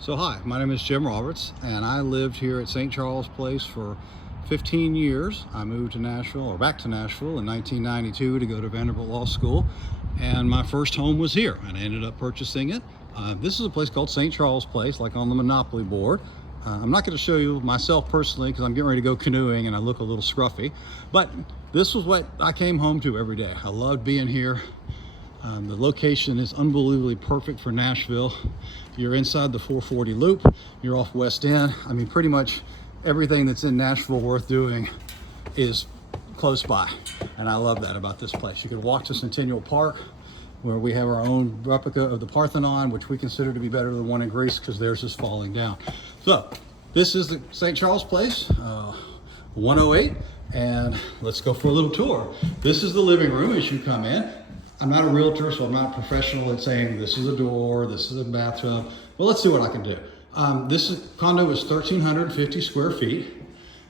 So hi, my name is Jim Roberts, and I lived here at St. Charles Place for 15 years. I moved to Nashville, or back to Nashville, in 1992 to go to Vanderbilt Law School, and my first home was here, and I ended up purchasing it. This is a place called St. Charles Place, like on the Monopoly board. I'm not going to show you myself personally because I'm getting ready to go canoeing and I look a little scruffy, but this was what I came home to every day. I loved being here. The location is unbelievably perfect for Nashville. You're inside the 440 loop, you're off West End. I mean, pretty much everything that's in Nashville worth doing is close by. And I love that about this place. You can walk to Centennial Park, where we have our own replica of the Parthenon, which we consider to be better than the one in Greece because theirs is falling down. So this is the St. Charles Place, 108, and let's go for a little tour. This is the living room as you come in. I'm not a realtor, so I'm not professional at saying this is a door, this is a bathtub. Well, let's see what I can do. This condo is 1,350 square feet,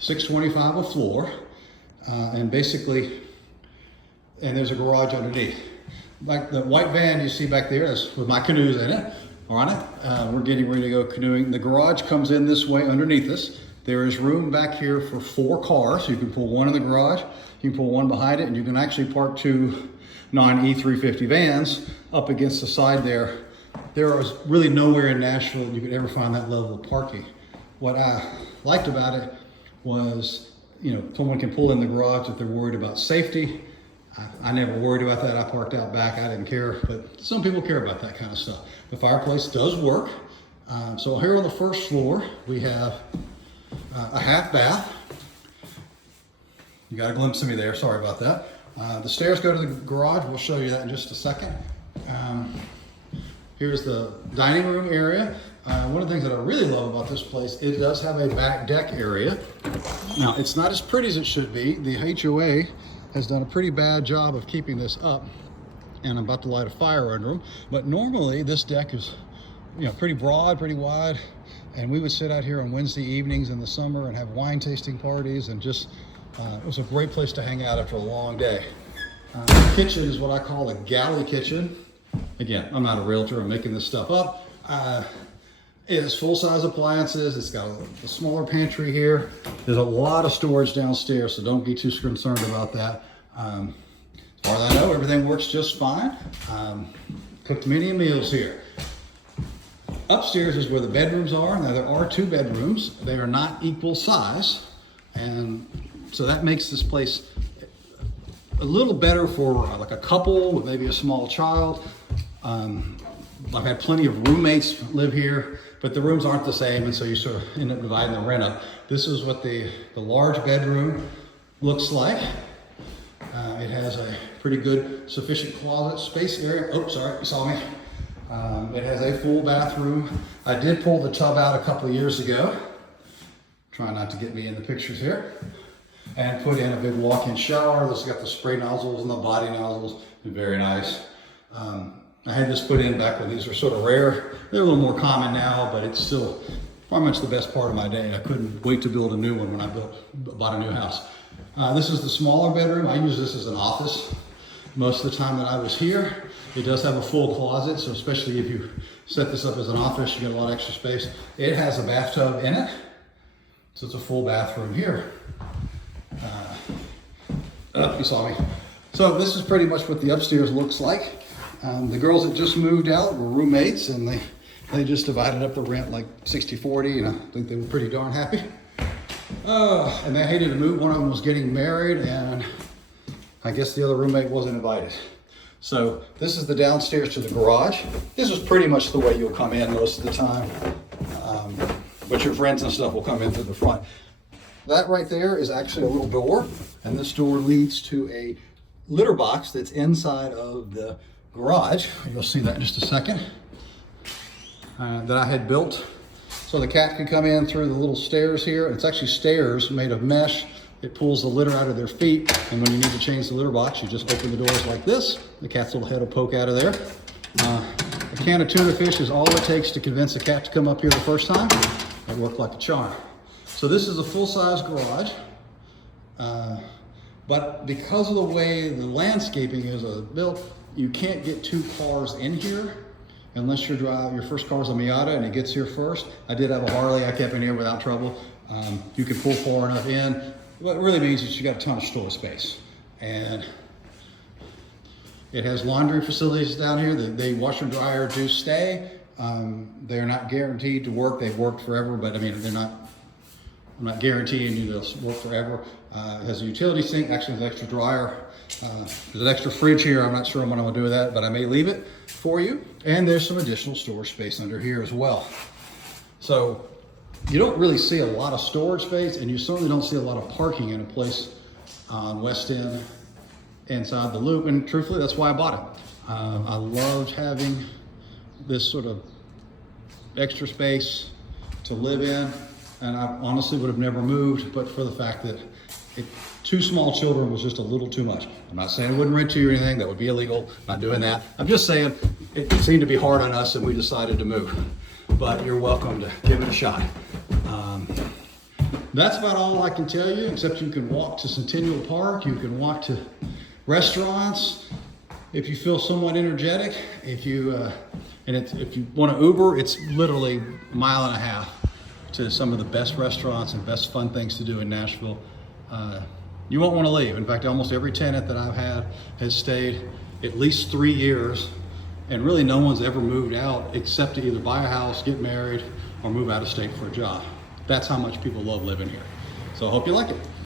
625 a floor, and basically, and there's a garage underneath. Like the white van you see back there is with my canoes in it, on it. We're getting ready to go canoeing. The garage comes in this way underneath us. There is room back here for 4 cars. So you can pull one in the garage, you can pull one behind it, and you can actually park 2 non-E350 vans up against the side there. There is really nowhere in Nashville you could ever find that level of parking. What I liked about it was, you know, someone can pull in the garage if they're worried about safety. I never worried about that. I parked out back, I didn't care, but some people care about that kind of stuff. The fireplace does work. So here on the first floor, we have a half bath. You got a glimpse of me there, sorry about that. The stairs go to the garage. We'll show you that in just a second. Here's the dining room area. One of the things that I really love about this place, it does have a back deck area. Now, it's not as pretty as it should be. The HOA has done a pretty bad job of keeping this up, and I'm about to light a fire under them. But normally this deck is, you know, pretty broad, pretty wide, and we would sit out here on Wednesday evenings in the summer and have wine tasting parties, and just it was a great place to hang out after a long day. The kitchen is what I call a galley kitchen. Again, I'm not a realtor, I'm making this stuff up. It has full-size appliances. It's got a smaller pantry here. There's a lot of storage downstairs, so don't be too concerned about that. As far as I know, everything works just fine. Cooked many meals here. Upstairs is where the bedrooms are. Now, there are 2 bedrooms. They are not equal size, and so that makes this place a little better for like a couple with maybe a small child. I've had plenty of roommates live here, but the rooms aren't the same, and so you sort of end up dividing the rent up. This is what the large bedroom looks like. It has a pretty good, sufficient closet space area. Oh, sorry, you saw me. It has a full bathroom. I did pull the tub out a couple of years ago. Try not to get me in the pictures here. And put in a big walk-in shower. This has got the spray nozzles and the body nozzles. Very nice. I had this put in back when these were sort of rare. They're a little more common now, but it's still pretty much the best part of my day. I couldn't wait to build a new one when I bought a new house. This is the smaller bedroom. I use this as an office most of the time that I was here. It does have a full closet, so especially if you set this up as an office, you get a lot of extra space. It has a bathtub in it, so it's a full bathroom here. You saw me. So this is pretty much what the upstairs looks like. The girls that just moved out were roommates, and they just divided up the rent like 60-40, and I think they were pretty darn happy. And they hated to move. One of them was getting married, and I guess the other roommate wasn't invited. So this is the downstairs to the garage. This is pretty much the way you'll come in most of the time. But your friends and stuff will come in through the front. That right there is actually a little door, and this door leads to a litter box that's inside of the garage. You'll see that in just a second. That I had built. So the cat can come in through the little stairs here. It's actually stairs made of mesh. It pulls the litter out of their feet, and when you need to change the litter box, you just open the doors like this. The cat's little head will poke out of there. A can of tuna fish is all it takes to convince a cat to come up here the first time. It worked like a charm. So this is a full-size garage, but because of the way the landscaping is built, you can't get 2 cars in here. unless your first car is a Miata and it gets here first. I did have a Harley I kept in here without trouble. You can pull far enough in. What it really means is you got a ton of storage space. And it has laundry facilities down here. The washer and dryer do stay. They're not guaranteed to work. They've worked forever, but I mean, I'm not guaranteeing you they'll work forever. It has a utility sink, actually has an extra dryer. There's an extra fridge here. I'm not sure what I'm gonna do with that, but I may leave it for you. And there's some additional storage space under here as well. So you don't really see a lot of storage space, and you certainly don't see a lot of parking in a place on West End inside the Loop. And truthfully, that's why I bought it. I loved having this sort of extra space to live in, and I honestly would have never moved, but for the fact that two small children was just a little too much. I'm not saying I wouldn't rent to you or anything, that would be illegal, not doing that. I'm just saying it seemed to be hard on us and we decided to move, but you're welcome to give it a shot. That's about all I can tell you, except you can walk to Centennial Park, you can walk to restaurants if you feel somewhat energetic. If you want to Uber, it's literally a mile and a half to some of the best restaurants and best fun things to do in Nashville. You won't want to leave. In fact, almost every tenant that I've had has stayed at least 3 years, and really no one's ever moved out except to either buy a house, get married, or move out of state for a job. That's how much people love living here. So I hope you like it.